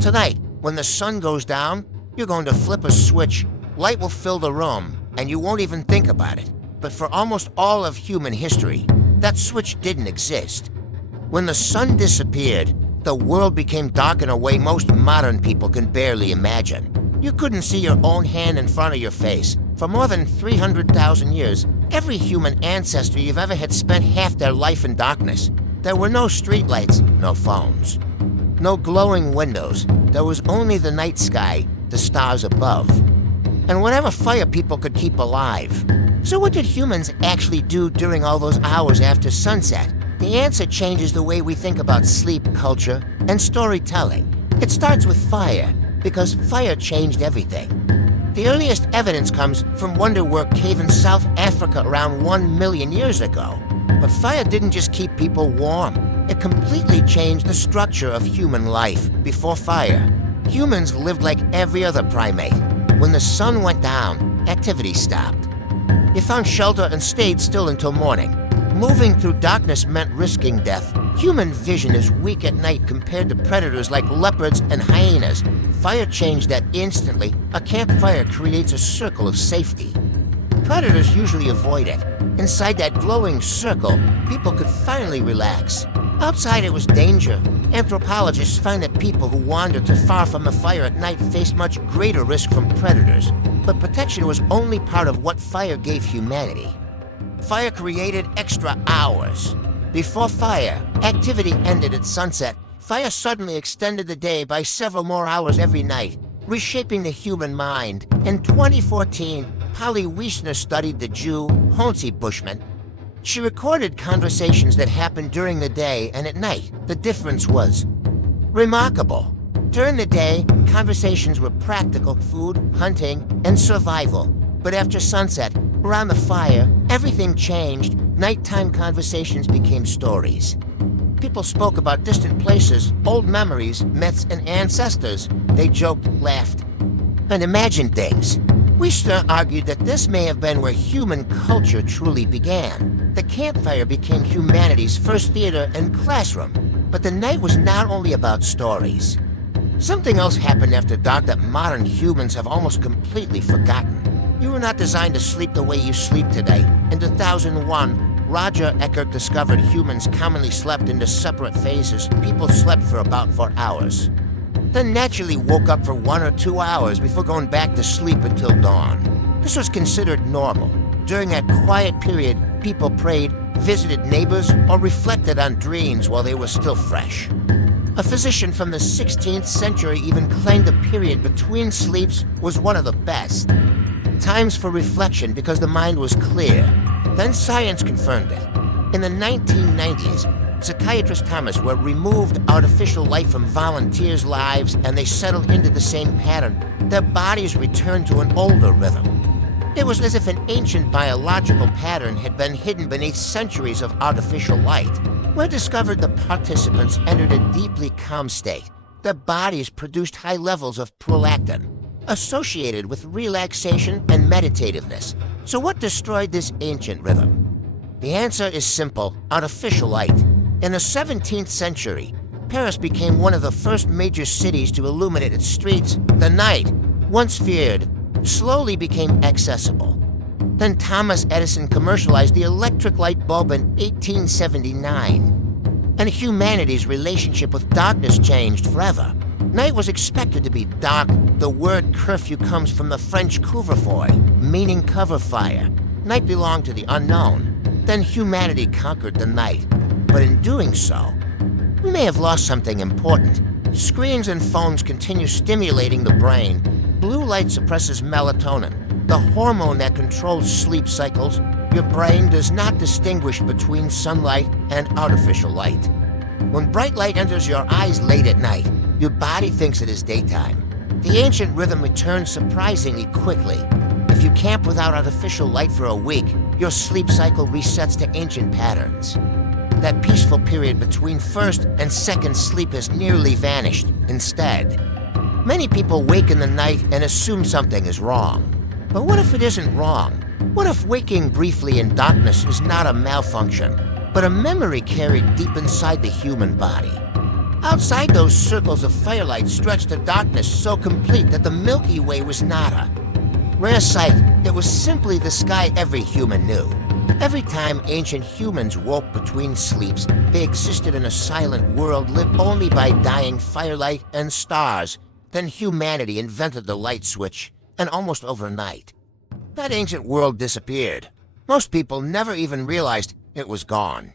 Tonight, when the sun goes down, you're going to flip a switch, light will fill the room, and you won't even think about it. But for almost all of human history, that switch didn't exist. When the sun disappeared, the world became dark in a way most modern people can barely imagine. You couldn't see your own hand in front of your face. For more than 300,000 years, every human ancestor you've ever had spent half their life in darkness. There were no streetlights, no phones, no glowing windows. There was only the night sky, the stars above, and whatever fire people could keep alive. So what did humans actually do during all those hours after sunset? The answer changes the way we think about sleep culture and storytelling. It starts with fire, because fire changed everything. The earliest evidence comes from Wonderwork Cave in South Africa around 1 million years ago. But fire didn't just keep people warm. It completely changed the structure of human life. Before fire, humans lived like every other primate. When the sun went down, activity stopped. You found shelter and stayed still until morning. Moving through darkness meant risking death. Human vision is weak at night compared to predators like leopards and hyenas. Fire changed that instantly. A campfire creates a circle of safety. Predators usually avoid it. Inside that glowing circle, people could finally relax. Outside it was danger. Anthropologists find that people who wander too far from the fire at night face much greater risk from predators. But protection was only part of what fire gave humanity. Fire created extra hours. Before fire, activity ended at sunset. Fire suddenly extended the day by several more hours every night, reshaping the human mind. In 2014, Polly Wiesner studied the Jew, Honzi Bushman. She recorded conversations that happened during the day and at night. The difference was remarkable. During the day, conversations were practical, food, hunting, and survival. But after sunset, around the fire, everything changed. Nighttime conversations became stories. People spoke about distant places, old memories, myths, and ancestors. They joked, laughed, and imagined things. Wiesner argued that this may have been where human culture truly began. The campfire became humanity's first theater and classroom. But the night was not only about stories. Something else happened after dark that modern humans have almost completely forgotten. You were not designed to sleep the way you sleep today. In 2001, Roger Eckert discovered humans commonly slept into separate phases. People slept for about 4 hours, then naturally woke up for 1 or 2 hours before going back to sleep until dawn. This was considered normal. During that quiet period, people prayed, visited neighbors, or reflected on dreams while they were still fresh. A physician from the 16th century even claimed the period between sleeps was one of the best. Times for reflection because the mind was clear. Then science confirmed it. In the 1990s, psychiatrist Thomas removed artificial light from volunteers' lives and they settled into the same pattern. Their bodies returned to an older rhythm. It was as if an ancient biological pattern had been hidden beneath centuries of artificial light. We discovered the participants entered a deeply calm state. Their bodies produced high levels of prolactin, associated with relaxation and meditativeness. So what destroyed this ancient rhythm? The answer is simple: artificial light. In the 17th century, Paris became one of the first major cities to illuminate its streets. The night, once feared, slowly became accessible. Then Thomas Edison commercialized the electric light bulb in 1879. And humanity's relationship with darkness changed forever. Night was expected to be dark. The word curfew comes from the French couvre-feu, meaning cover fire. Night belonged to the unknown. Then humanity conquered the night. But in doing so, we may have lost something important. Screens and phones continue stimulating the brain. Blue light suppresses melatonin, the hormone that controls sleep cycles. Your brain does not distinguish between sunlight and artificial light. When bright light enters your eyes late at night, your body thinks it is daytime. The ancient rhythm returns surprisingly quickly. If you camp without artificial light for a week, your sleep cycle resets to ancient patterns. That peaceful period between first and second sleep has nearly vanished. Instead, many people wake in the night and assume something is wrong. But what if it isn't wrong? What if waking briefly in darkness is not a malfunction, but a memory carried deep inside the human body? Outside those circles of firelight stretched a darkness so complete that the Milky Way was nada. Rare sight, it was simply the sky every human knew. Every time ancient humans woke between sleeps, they existed in a silent world lit only by dying firelight and stars. Then humanity invented the light switch, and almost overnight, that ancient world disappeared. Most people never even realized it was gone.